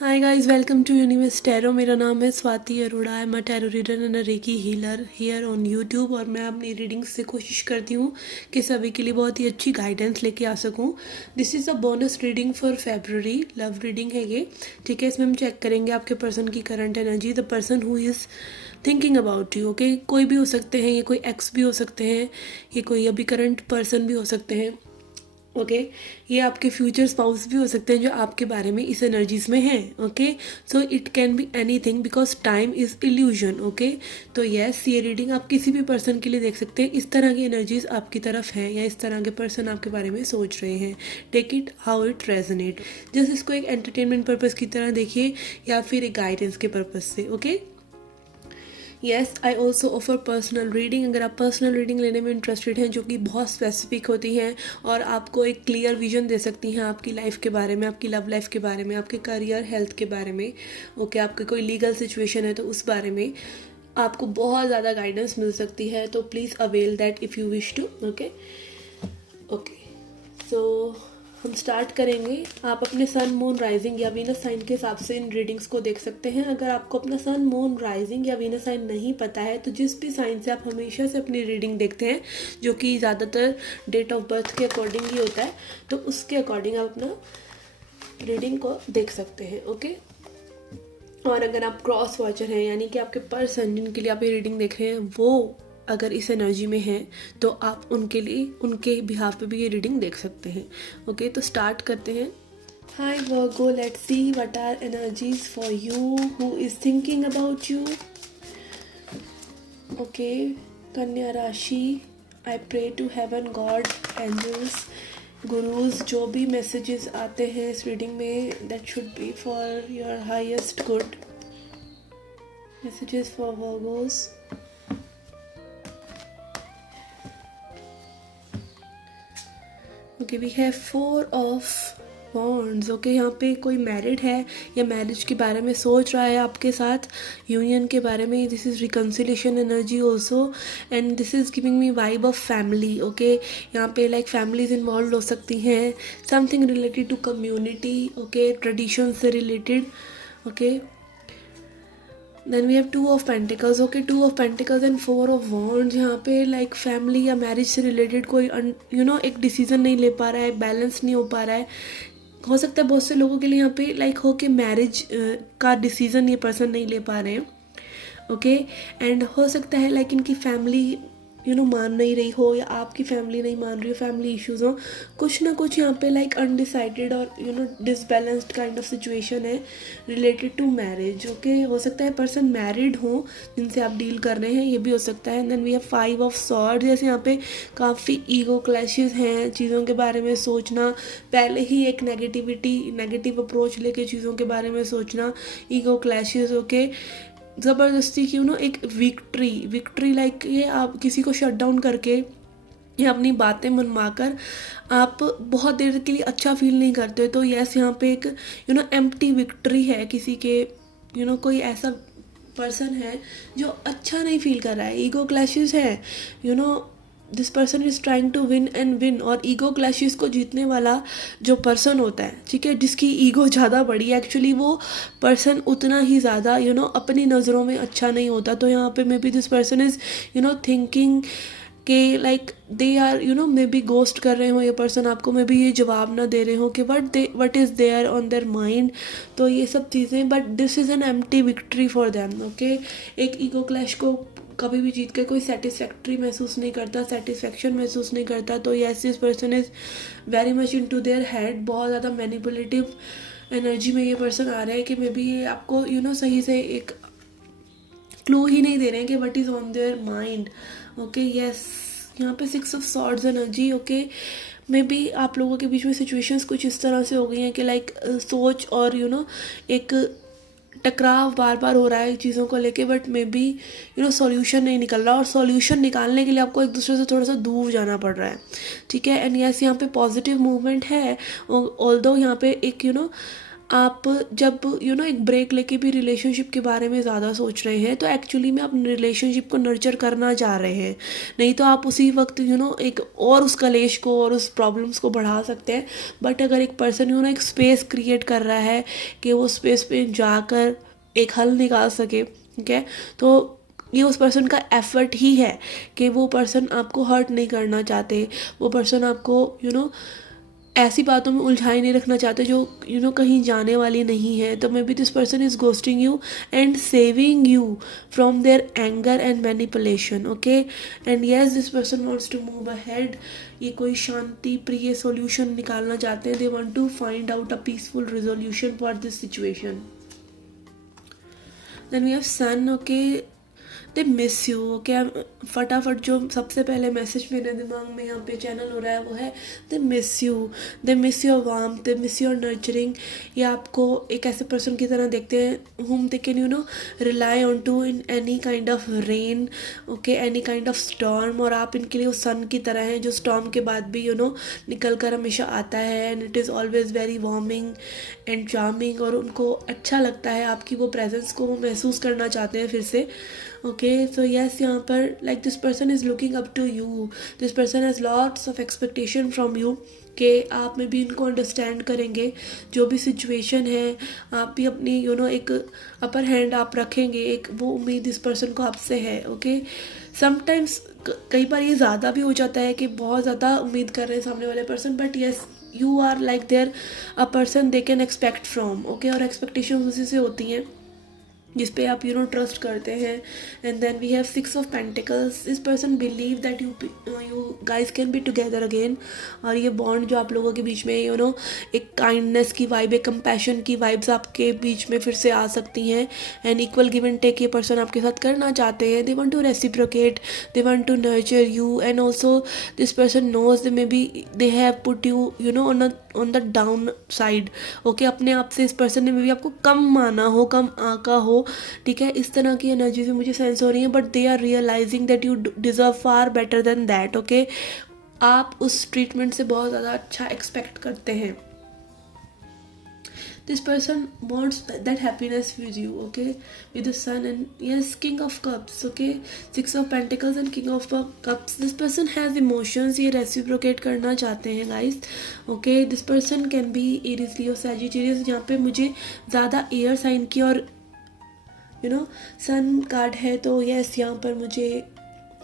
Hi guys, welcome to universe tarot. मेरा नाम है Swati Arora. I am a tarot reader and a reiki healer here on YouTube. और मैं अपनी रीडिंग्स से कोशिश करती हूँ कि सभी के लिए बहुत ही अच्छी गाइडेंस लेके आ सकूँ। This is a bonus reading for February, love reading है ये। ठीक है, इसमें हम चेक करेंगे आपके पर्सन की current energy, the person who is thinking about you. Okay, कोई भी हो सकते हैं, ये कोई एक्स भी हो सकते हैं, ये कोई अभी करंट पर्सन भी हो सकते हैं। ओके, ये आपके फ्यूचर स्पाउस भी हो सकते हैं जो आपके बारे में इस एनर्जीज में हैं। Okay, so it can be anything because time is illusion. Okay, तो यस, ये रीडिंग आप किसी भी पर्सन के लिए देख सकते हैं। इस तरह की एनर्जीज आपकी तरफ है या इस तरह के पर्सन आपके बारे में सोच रहे हैं। Take it how it resonate. Just इसको एक एंटरटेनमेंट पर्पज़ की तरह देखिए या फिर एक गाइडेंस के पर्पज़ से। Okay, yes, I also offer personal reading. अगर आप पर्सनल रीडिंग लेने में इंटरेस्टेड हैं जो कि बहुत स्पेसिफिक होती हैं और आपको एक क्लियर विजन दे सकती हैं आपकी लाइफ के बारे में, आपकी लव लाइफ के बारे में, आपके करियर हेल्थ के बारे में। ओके, आपकी कोई लीगल सिचुएशन है तो उस बारे में आपको बहुत ज़्यादा गाइडेंस मिल सकती है। तो please avail that if you wish to. Okay okay, so हम स्टार्ट करेंगे। आप अपने सन मून राइजिंग या वीनस साइन के हिसाब से इन रीडिंग्स को देख सकते हैं। अगर आपको अपना सन मून राइजिंग या वीनस साइन नहीं पता है तो जिस भी साइन से आप हमेशा से अपनी रीडिंग देखते हैं, जो कि ज़्यादातर डेट ऑफ बर्थ के अकॉर्डिंग ही होता है, तो उसके अकॉर्डिंग आप अपना रीडिंग को देख सकते हैं। ओके, और अगर आप क्रॉस वॉचर हैं, यानी कि आपके पर्सन जिनके लिए आप ये रीडिंग देख रहे हैं, वो अगर इस एनर्जी में है तो आप उनके लिए, उनके बिहाफ पे भी ये रीडिंग देख सकते हैं। ओके, तो स्टार्ट करते हैं। Hi Virgo, let's see what are energies for you who is thinking about you. Okay, Kanya राशि, I pray to heaven, God, angels, gurus, जो भी मैसेजेस आते हैं इस रीडिंग में, that should be for your highest good. Messages for Virgos. Okay, we have 4 of wands. Okay, यहाँ पे कोई मैरिड है या मैरिज के बारे में सोच रहा है आपके साथ, यूनियन के बारे में। This is reconciliation energy also and this is giving me vibe of family. Okay, यहाँ पे लाइक फैमिलीज इन्वॉल्व हो सकती हैं, something related to community. Okay, tradition से related. Okay, then we have 2 of pentacles. Okay, 2 of pentacles and 4 of wands. यहाँ पे like family या marriage से रिलेटेड कोई एक डिसीजन नहीं ले पा रहा है, बैलेंस नहीं हो पा रहा है। हो सकता है बहुत से लोगों के लिए यहाँ पे लाइक हो कि मैरिज का डिसीजन ये पर्सन नहीं ले पा रहे हैं। ओके, एंड हो सकता है लाइक इनकी फैमिली मान नहीं रही हो या आपकी फैमिली नहीं मान रही हो, फैमिली इश्यूज हो, कुछ ना कुछ यहाँ पे लाइक अनडिसाइडेड और डिसबैलेंस्ड काइंड ऑफ सिचुएशन है रिलेटेड टू मैरिज। ओके, हो सकता है पर्सन मैरिड हो जिनसे आप डील कर रहे हैं, ये भी हो सकता है। Then we have 5 of swords. जैसे यहाँ पे काफ़ी ईगो क्लैशेस हैं, चीज़ों के बारे में सोचना, पहले ही एक नेगेटिव अप्रोच लेके चीज़ों के बारे में सोचना, ईगो क्लैशेस। ओके, ज़बरदस्ती की एक विक्ट्री लाइक ये आप किसी को शट डाउन करके या अपनी बातें मनवाकर आप बहुत देर के लिए अच्छा फील नहीं करते। तो यस, यहाँ पे एक एम्प्टी विक्ट्री है किसी के, कोई ऐसा पर्सन है जो अच्छा नहीं फील कर रहा है, ईगो क्लैशेस है, this person is trying to win and win. और ईगो क्लैशेस को जीतने वाला जो पर्सन होता है, ठीक है, जिसकी ईगो ज़्यादा बड़ी है, एक्चुअली वो पर्सन उतना ही ज़्यादा अपनी नज़रों में अच्छा नहीं होता। तो यहाँ पे maybe this person is thinking कि like they are maybe ghost कर रहे हो ये पर्सन आपको, मे बी ये जवाब ना दे रहे हो कि what is their on their mind. तो ये सब चीज़ें, but this is an empty victory for them. Okay, एक ईगो क्लैश को कभी भी जीत के कोई सेटिस्फैक्ट्री महसूस नहीं करता, सेटिस्फैक्शन महसूस नहीं करता। तो yes, this person is very much into their head. बहुत ज़्यादा मैनिपुलेटिव एनर्जी में ये पर्सन आ रहा है कि मे बी ये आपको सही से एक क्लू ही नहीं दे रहे हैं कि what is on their mind. Okay, yes, यहाँ पे 6 of swords energy. Okay, may be आप लोगों के बीच में सिचुएशंस कुछ इस तरह से हो गई हैं कि लाइक सोच और एक टकराव बार बार हो रहा है चीज़ों को लेके, बट मे बी सॉल्यूशन नहीं निकल रहा, और सॉल्यूशन निकालने के लिए आपको एक दूसरे से थोड़ा सा दूर जाना पड़ रहा है। ठीक है, एंड यस, यहाँ पे पॉजिटिव मूवमेंट है, ऑल्दो यहाँ पे एक आप जब एक ब्रेक लेके भी रिलेशनशिप के बारे में ज़्यादा सोच रहे हैं तो एक्चुअली में आप रिलेशनशिप को नर्चर करना चाह रहे हैं, नहीं तो आप उसी वक्त एक और उस कलेश को और उस प्रॉब्लम्स को बढ़ा सकते हैं। बट अगर एक पर्सन एक स्पेस क्रिएट कर रहा है कि वो स्पेस पे जाकर एक हल निकाल सके, ठीक है, तो ये उस पर्सन का एफर्ट ही है कि वो पर्सन आपको हर्ट नहीं करना चाहते, वो पर्सन आपको ऐसी बातों में उलझाए नहीं रखना चाहते जो कहीं जाने वाली नहीं है। तो maybe this person is ghosting you and saving you from their anger and manipulation, okay. And yes, this person wants to move ahead. ये कोई शांति प्रिय सॉल्यूशन निकालना चाहते हैं। They want to find out a peaceful resolution for this situation. Then we have sun, okay. They miss you, okay. फटाफट जो सबसे पहले मैसेज मेरे दिमाग में यहाँ पे चैनल हो रहा है वो है दे miss you. They miss your warm, they miss your nurturing. ये आपको एक ऐसे पर्सन की तरह देखते हैं whom they can rely on to in any kind of rain, okay, any kind of storm. और आप इनके लिए उस सन की तरह हैं जो स्टॉर्म के बाद भी निकल कर हमेशा आता है। And it is always very warming and charming. और उनको अच्छा लगता है आपकी वो प्रेजेंस को, वो महसूस करना चाहते हैं फिर से, ओके। सो यस, यहाँ पर like this person is looking up to you. This person has lots of expectation from you कि आप में भी इनको अंडरस्टैंड करेंगे। जो भी सिचुएशन है आप भी अपनी एक अपर हैंड आप रखेंगे, एक वो उम्मीद इस पर्सन को आपसे है, ओके। समटाइम्स कई बार ये ज़्यादा भी हो जाता है कि बहुत ज़्यादा उम्मीद कर रहे हैं सामने वाले person, but yes, you are like there a person they can expect from, okay. और एक्सपेक्टेशन उसी से होती हैं जिस पे आप ट्रस्ट करते हैं। And then we have 6 of pentacles. This person believe that you guys can be together again. और ये बॉन्ड जो आप लोगों के बीच में एक काइंडनेस की वाइब, एक कंपैशन की वाइब्स आपके बीच में फिर से आ सकती हैं। And equal give and take ये पर्सन आपके साथ करना चाहते हैं। They want to reciprocate, they want to nurture you. And also this person knows they may be they have put you on the down side, okay. अपने आप से इस पर्सन ने मे बी आपको कम माना हो, कम आका हो, ठीक है। इस तरह की एनर्जी से मुझे सेंस हो रही है। But they are realising that you deserve far better than that, okay. आप उस ट्रीटमेंट से बहुत ज़्यादा अच्छा एक्सपेक्ट करते हैं। This person wants that happiness with you, okay, with the sun. And yes, king of cups, okay, 6 of pentacles and king of cups. This person has emotions. ये reciprocate करना चाहते हैं guys, okay. This person can be Aries, Leo, Sagittarius। यहाँ पे मुझे ज़्यादा air sign की और सन कार्ड है, तो यस, यहाँ पर मुझे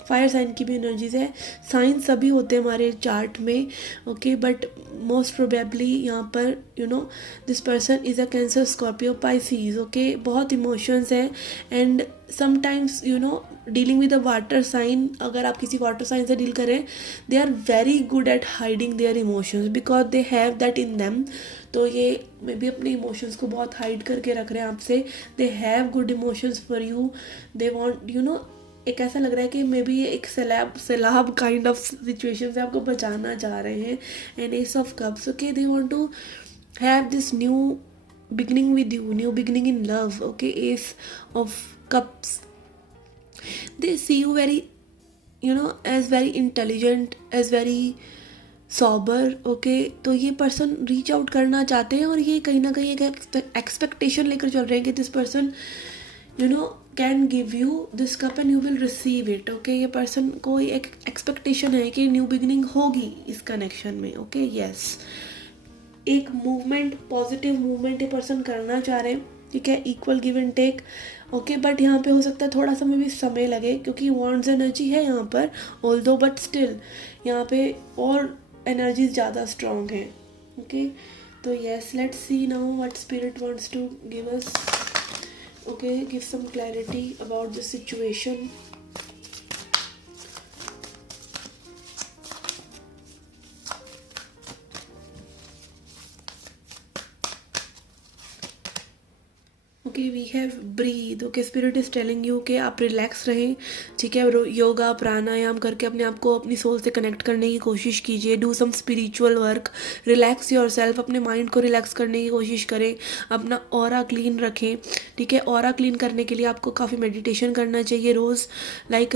फायर साइन की भी एनर्जीज है। साइन सभी होते हैं हमारे चार्ट में, ओके। बट मोस्ट प्रोबेबली यहाँ पर this person is a Cancer, Scorpio, Pisces, okay. बहुत इमोशंस हैं। And sometimes dealing with a water sign, अगर आप किसी वाटर साइन से डील करें, they are very good at hiding their emotions because they have that in them. तो ये मे भी अपने इमोशंस को बहुत हाइड करके रख रहे हैं आपसे। They have good emotions for you. They want एक ऐसा लग रहा है कि मे बी ये एक सैलाब काइंड ऑफ सिचुएशन से आपको बचाना चाह रहे हैं। And ace of cups, okay. They want to have this new beginning with you, new beginning in love, okay. Ace of cups, they see you very as very intelligent, as very sober, okay. तो ये person reach out करना चाहते हैं और ये कहीं ना कहीं एक एक्सपेक्टेशन लेकर चल रहे हैं कि this person can give you this cup and you will receive it, okay. ये पर्सन को एक एक्सपेक्टेशन है कि न्यू बिगनिंग होगी इस कनेक्शन में, ओके। यस, एक मूवमेंट, पॉजिटिव मूवमेंट ये पर्सन करना चाह रहे हैं, ठीक है। Equal give and take, okay. But यहाँ पे हो सकता है थोड़ा सा में भी समय लगे क्योंकि वॉन्ड्स एनर्जी है यहाँ पर ऑल्दो, बट स्टिल यहाँ पे और एनर्जीज ज़्यादा स्ट्रॉन्ग है, ओके। तो yes, let's see now what spirit wants to give us, okay, give some clarity about the situation. Okay we have breathe. Okay spirit is telling you कि आप relax रहें, ठीक है। योगा प्राणायाम करके अपने आप को अपनी सोल से कनेक्ट करने की कोशिश कीजिए। Do some spiritual work, relax yourself, अपने माइंड को रिलैक्स करने की कोशिश करें, अपना ऑरा क्लीन रखें, ठीक है। ऑरा क्लीन करने के लिए आपको काफ़ी मेडिटेशन करना चाहिए रोज़।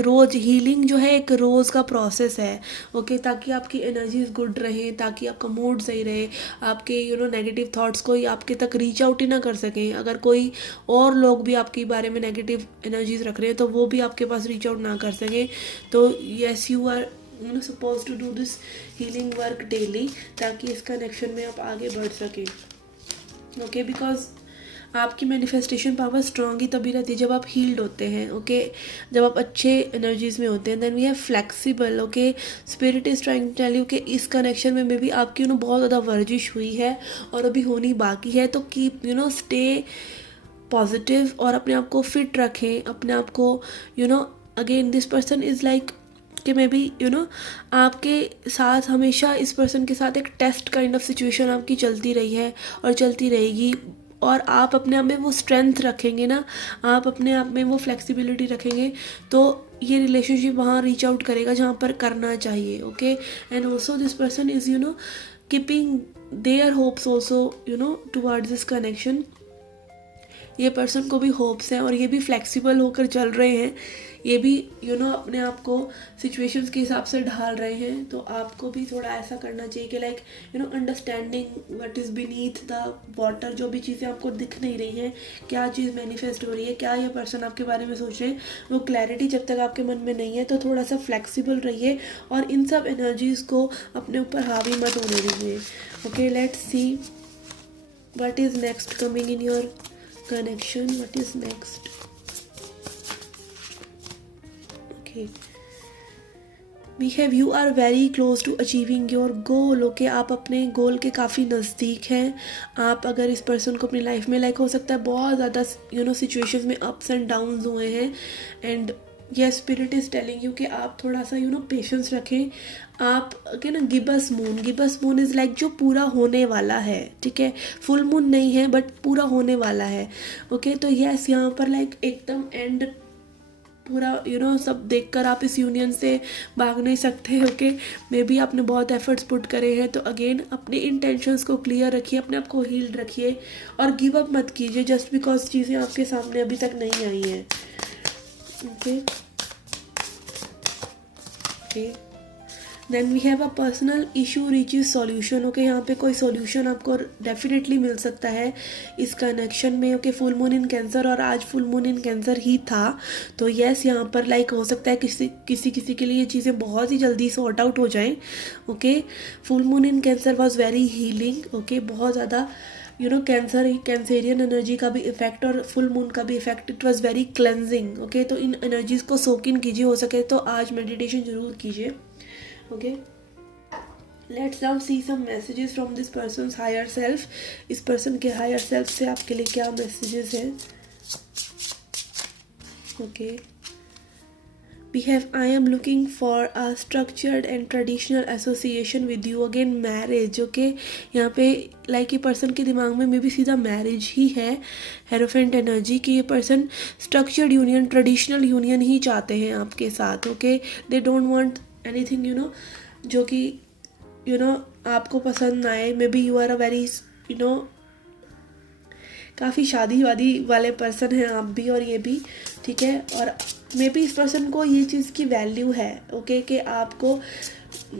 रोज़ हीलिंग जो है एक रोज़ का प्रोसेस है, ओके, ताकि आपकी एनर्जीज गुड रहें, ताकि आपका मूड सही रहे, आपके नेगेटिव थॉट्स कोई आपके तक रीच आउट ही ना कर सकें। अगर कोई और लोग भी आपके बारे में नेगेटिव एनर्जीज रख रहे हैं तो वो भी आपके पास रीच आउट ना कर सकें। तो yes you are suppose to do this healing work daily, ताकि इस कनेक्शन में आप आगे बढ़ सकें, ओके। बिकॉज आपकी मैनिफेस्टेशन पावर स्ट्रांग ही तभी रहती है जब आप हील्ड होते हैं, ओके, जब आप अच्छे एनर्जीज में होते हैं। Then we have flexible. Okay spirit is trying to tell you कि इस कनेक्शन में भी आपकी बहुत ज़्यादा वर्जिश हुई है और अभी होनी बाकी है। तो कीप स्टे पॉजिटिव और अपने आप को फिट रखें, अपने आप को again this person is like कि मे बी आपके साथ हमेशा इस पर्सन के साथ एक टेस्ट काइंड ऑफ सिचुएशन आपकी चलती रही है और चलती रहेगी। और आप अपने आप में वो स्ट्रेंथ रखेंगे ना, आप अपने आप में वो फ्लेक्सिबिलिटी रखेंगे, तो ये रिलेशनशिप वहाँ रीच आउट करेगा जहाँ पर करना चाहिए, okay. And also this person is keeping their hopes also towards this connection. ये पर्सन को भी होप्स हैं और ये भी फ्लेक्सिबल होकर चल रहे हैं, ये भी अपने आप को सिचुएशंस के हिसाब से ढाल रहे हैं। तो आपको भी थोड़ा ऐसा करना चाहिए कि understanding what is beneath the water, जो भी चीज़ें आपको दिख नहीं रही हैं, क्या चीज़ मैनिफेस्ट हो रही है, क्या ये पर्सन आपके बारे में सोच रहे हैं, वो क्लैरिटी जब तक आपके मन में नहीं है तो थोड़ा सा फ्लेक्सिबल रहिए और इन सब एनर्जीज़ को अपने ऊपर हावी मत होने दीजिए, okay. Let's see what is next coming in your connection. What is next? Okay, we have you are very close to achieving your goal. Okay, आप अपने गोल के काफ़ी नज़दीक हैं। आप अगर इस पर्सन को अपनी लाइफ में हो सकता है बहुत ज़्यादा सिचुएशंस में अप्स एंड डाउन्स हुए हैं, एंड ये स्पिरिट इज़ टेलिंग यू कि आप थोड़ा सा पेशेंस रखें। आप गिबस मून इज़ लाइक जो पूरा होने वाला है, ठीक है। फुल मून नहीं है बट पूरा होने वाला है, ओके। तो यस यहाँ पर एकदम एंड पूरा सब देखकर आप इस यूनियन से भाग नहीं सकते, ओके। मे बी आपने बहुत एफर्ट्स पुट करे हैं, तो अगेन अपने इंटेंशंस को क्लियर रखिए, अपने आप को हील्ड रखिए और गिव अप मत कीजिए जस्ट बिकॉज चीज़ें आपके सामने अभी तक नहीं आई हैं, okay. Then we have a personal issue reaches solution. Okay यहाँ पे कोई सॉल्यूशन आपको डेफिनेटली मिल सकता है इस कनेक्शन में, okay. Full moon in cancer और आज फुल मून इन कैंसर ही था, तो यस यहाँ पर हो सकता है किसी के लिए ये चीज़ें बहुत ही जल्दी सॉर्ट आउट हो जाएं, okay. Full moon in cancer was very healing, okay. बहुत ज़्यादा कैंसेरियन एनर्जी का भी इफेक्ट और फुल मून का भी effect, it was very cleansing, okay. तो इन एनर्जीज को सोक इन कीजिए, हो सके तो आज मेडिटेशन जरूर कीजिए, okay. Let's now see some messages from this person's higher self. इस पर्सन के हायर सेल्फ से आपके लिए क्या मैसेजेस हैं, okay. We have I am looking for a structured and traditional association with you. Again marriage, okay। यहाँ पे ये पर्सन के दिमाग में मे बी सीधा मैरिज ही है, हेरोफेंट एनर्जी की। ये person structured union, traditional union ही चाहते हैं आपके साथ, okay. They don't want anything जो कि आपको पसंद ना आए। Maybe you are a very काफ़ी शादी वादी वाले पर्सन हैं आप भी और ये भी, ठीक है। और मे बी इस पर्सन को ये चीज़ की वैल्यू है, ओके, कि आपको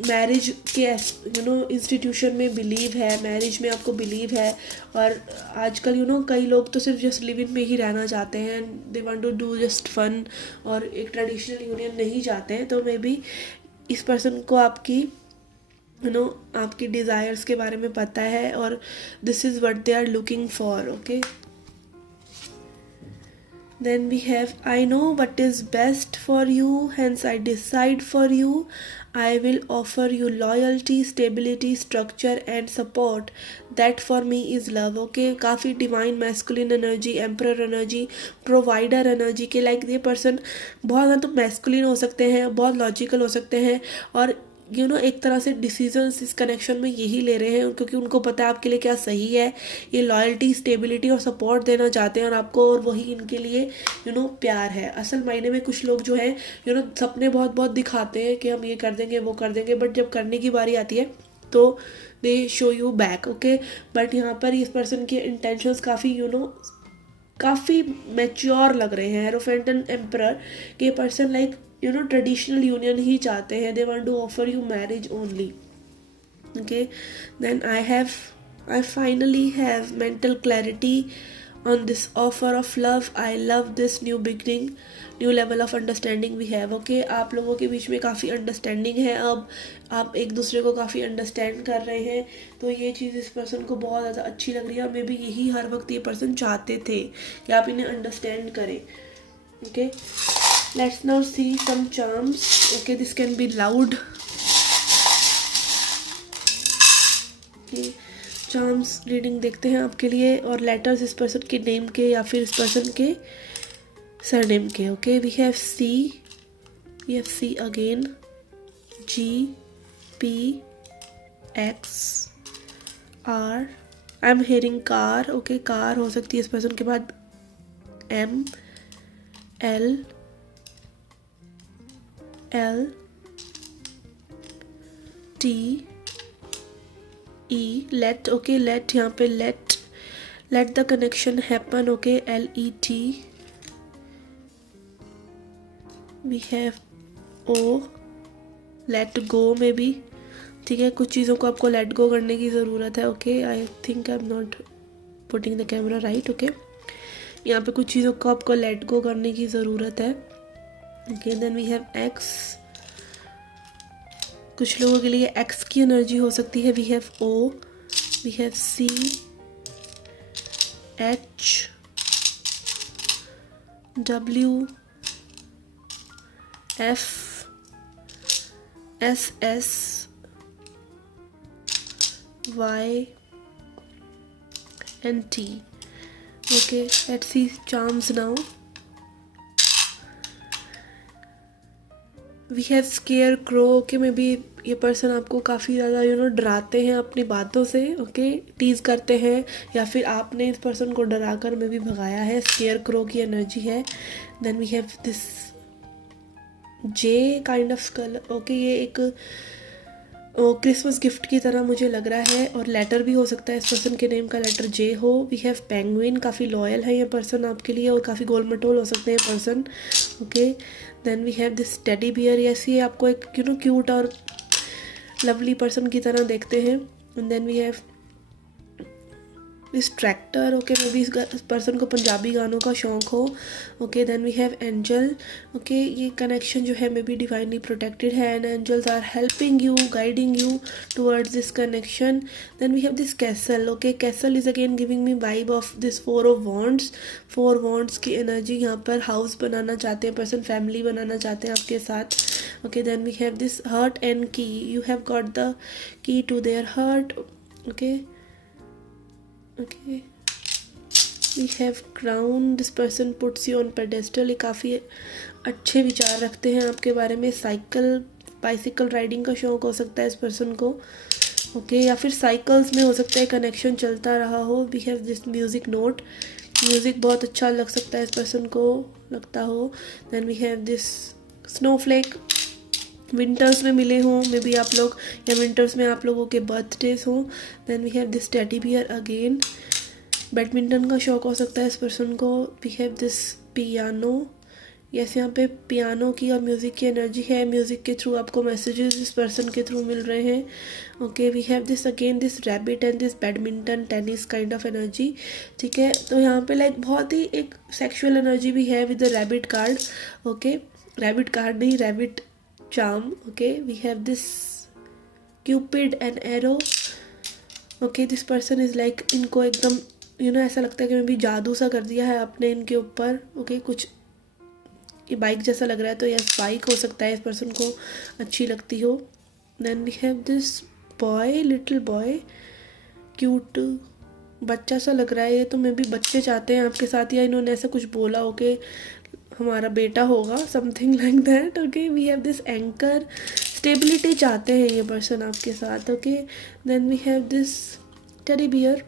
मैरिज के इंस्टीट्यूशन में बिलीव है, मैरिज में आपको बिलीव है। और आजकल कई लोग तो सिर्फ जस्ट लिव इन में ही रहना चाहते हैं, they want to do just fun और एक ट्रेडिशनल यूनियन नहीं चाहते हैं। तो मे बी इस पर्सन को आपकी आपकी डिज़ायर्स के बारे में पता है और this is what they are looking for, okay. Then we have I know what is best for you, hence I decide for you. I will offer you loyalty, stability, structure and support. That for me is love, okay। काफ़ी divine masculine energy, emperor energy, provider energy के ये person बहुत ज़्यादा तो masculine हो सकते हैं, बहुत लॉजिकल हो सकते हैं और एक तरह से डिसीजंस इस कनेक्शन में यही ले रहे हैं क्योंकि उनको पता है आपके लिए क्या सही है। ये लॉयल्टी, स्टेबिलिटी और सपोर्ट देना चाहते हैं और आपको, और वही इनके लिए प्यार है। असल मायने में कुछ लोग जो है सपने बहुत बहुत दिखाते हैं कि हम ये कर देंगे वो कर देंगे, बट जब करने की बारी आती है तो दे show you back. Okay, but यहाँ पर इस पर्सन के इंटेंशंस काफ़ी काफ़ी मैच्योर लग रहे हैं। हेरोफेंट एंड एम्परर के पर्सन लाइक ट्रेडिशनल यूनियन ही चाहते हैं। They want to offer you marriage only. Okay, then I finally have mental clarity on this offer of love. I love this new beginning, new level of understanding we have. Okay, आप लोगों के बीच में काफ़ी understanding है, अब आप एक दूसरे को काफ़ी अंडरस्टैंड कर रहे हैं, तो ये चीज़ इस पर्सन को बहुत ज़्यादा अच्छी लग रही है और मे बी यही हर वक्त ये पर्सन चाहते थे कि आप इन्हें अंडरस्टैंड करें। Okay, let's now see some charms. Okay, this can be loud. Okay, charms reading देखते हैं आपके लिए, और लेटर्स इस पर्सन के नेम के या फिर इस पर्सन के सरनेम के। Okay, we have C again, G P X R. I'm hearing car. Okay, car हो सकती है इस पर्सन के बाद M L T E, let. Okay, let यहाँ पे let the connection happen. Okay, LET. we have O, let go में भी, ठीक है, कुछ चीज़ों को आपको let go करने की ज़रूरत है। Okay, I think I am not putting the camera right. Okay, यहाँ पे कुछ चीज़ों को आपको let go करने की ज़रूरत है। Okay, then we have X. कुछ लोगों के लिए X की एनर्जी हो सकती है। We have O, we have C, H, W, F, S, S, Y and T. Okay, let's see charms now. We have scarecrow. Okay, maybe ये person आपको काफ़ी ज़्यादा डराते हैं अपनी बातों से। ओके, टीज़ करते हैं या फिर आपने इस पर्सन को डरा कर में भी भगाया है। स्केयर क्रो की एनर्जी है। Then we have this J kind of skull. Okay, ये एक क्रिसमस गिफ्ट की तरह मुझे लग रहा है, और लेटर भी हो सकता है इस पर्सन के नेम का लेटर जे हो. We have penguin. काफ़ी लॉयल है ये पर्सन आपके लिए, और काफ़ी गोल मटोल हो सकते हैं person. Okay, then we have this teddy bear. Yes, ये आपको एक क्यूट और लवली पर्सन की तरह देखते हैं. And then we have this tractor. Okay, maybe इस पर्सन को पंजाबी गानों का शौक हो. Okay, then we have angel. Okay, ये कनेक्शन जो है मे बी डिवाइनली प्रोटेक्टेड है, and angels are helping you, guiding you towards this connection. Then we have this castle. Okay, castle is again giving me vibe of this 4 of wands. 4 wands की energy. यहाँ पर house बनाना चाहते हैं person, family बनाना चाहते हैं आपके साथ. Okay, then we have this heart and key. You have got the key to their heart. Okay, okay, we have crown. this person puts you on pedestal. ये काफ़ी अच्छे विचार रखते हैं आपके बारे में. बाइसिकल राइडिंग का शौक हो सकता है इस पर्सन को. ओके, या फिर साइकिल्स में हो सकता है कनेक्शन चलता रहा हो. We have this music note. Music बहुत अच्छा लग सकता है इस पर्सन को, लगता हो. Then we have this snowflake. Winters में मिले हों मे बी आप लोग, या विंटर्स में आप लोगों के बर्थडेज हों. Then we have this teddy bear again. Badminton का शौक हो सकता है इस पर्सन को. We have this piano. Yes, यहाँ पे पियानो की और म्यूज़िक की एनर्जी है. म्यूज़िक के थ्रू आपको मैसेजेस इस पर्सन के थ्रू मिल रहे हैं. Okay, we have this again this rabbit and this badminton tennis kind of energy. ठीक है, तो यहाँ पे लाइक बहुत ही एक सेक्सुअल एनर्जी भी है with the rabbit card. Okay, rabbit card नहीं, rabbit charm. Okay, we have this cupid and arrow. Okay, this person is like, इनको एकदम ऐसा लगता है कि मैं भी जादू सा कर दिया है आपने इनके ऊपर. ओके, कुछ ये बाइक जैसा लग रहा है, तो यस बाइक हो सकता है इस पर्सन को अच्छी लगती हो. Then we have this boy, little boy, cute बच्चा सा लग रहा है ये, तो मैं भी बच्चे चाहते हैं आपके साथ, या इन्होंने ऐसा कुछ बोला. ओके, हमारा बेटा होगा, something like that. Okay, we have this anchor. Stability चाहते हैं ये पर्सन आपके साथ. Okay, then we have this teddy bear.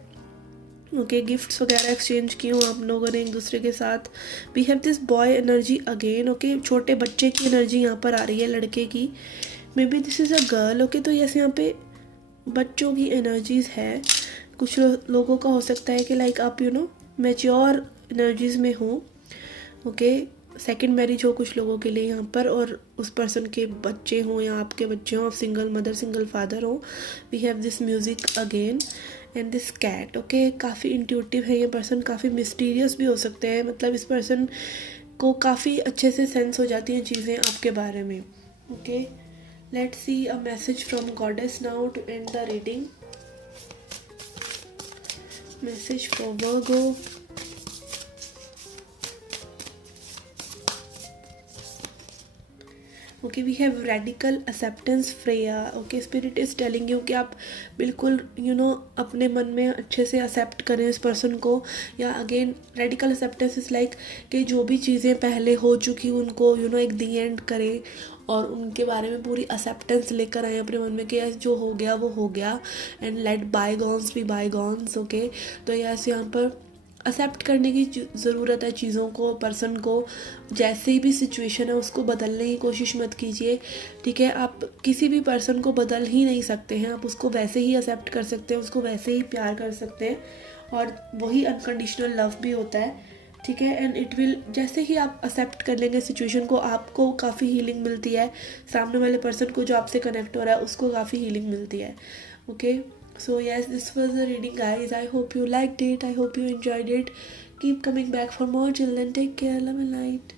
Okay, gifts वगैरह एक्सचेंज किए हो आप लोगों ने एक दूसरे के साथ. We have this boy energy again. Okay, छोटे बच्चे की एनर्जी यहाँ पर आ रही है, लड़के की. May be this is a girl. Okay, तो यस यहाँ पे बच्चों की एनर्जीज है. कुछ लोगों का हो सकता है कि लाइक आप मैच्योर एनर्जीज में हो. ओके, सेकंड मैरिज हो कुछ लोगों के लिए यहाँ पर, और उस पर्सन के बच्चे हों या आपके बच्चे हों, आप सिंगल मदर सिंगल फादर हो. We have this music again and this cat. Okay, काफ़ी इंट्यूटिव है ये पर्सन, काफ़ी मिस्टीरियस भी हो सकते हैं. मतलब इस पर्सन को काफ़ी अच्छे से सेंस हो जाती हैं चीज़ें आपके बारे में. Okay, let's see a message from goddess now to end the reading. Message for Virgo. Okay, we have radical acceptance Freya. Okay, spirit is telling you कि आप बिल्कुल अपने मन में अच्छे से एक्सेप्ट करें इस पर्सन को. या again radical acceptance is like कि जो भी चीज़ें पहले हो चुकी उनको एक दी एंड करें और उनके बारे में पूरी एक्सेप्टेंस लेकर आए अपने मन में कि जो हो गया वो हो गया. And let bygones be bygones. Okay, तो यस यहाँ पर एक्सेप्ट करने की ज़रूरत है चीज़ों को, पर्सन को. जैसे भी सिचुएशन है उसको बदलने की कोशिश मत कीजिए. ठीक है, आप किसी भी पर्सन को बदल ही नहीं सकते हैं. आप उसको वैसे ही एक्सेप्ट कर सकते हैं, उसको वैसे ही प्यार कर सकते हैं, और वही अनकंडीशनल लव भी होता है. ठीक है, एंड इट विल, जैसे ही आप एक्सेप्ट कर लेंगे सिचुएशन को, आपको काफ़ी हीलिंग मिलती है. सामने वाले पर्सन को जो आपसे कनेक्ट हो रहा है उसको काफ़ी हीलिंग मिलती है. Okay, so yes, this was the reading guys. I hope you liked it, I hope you enjoyed it. Keep coming back for more. Till then, take care, love and light.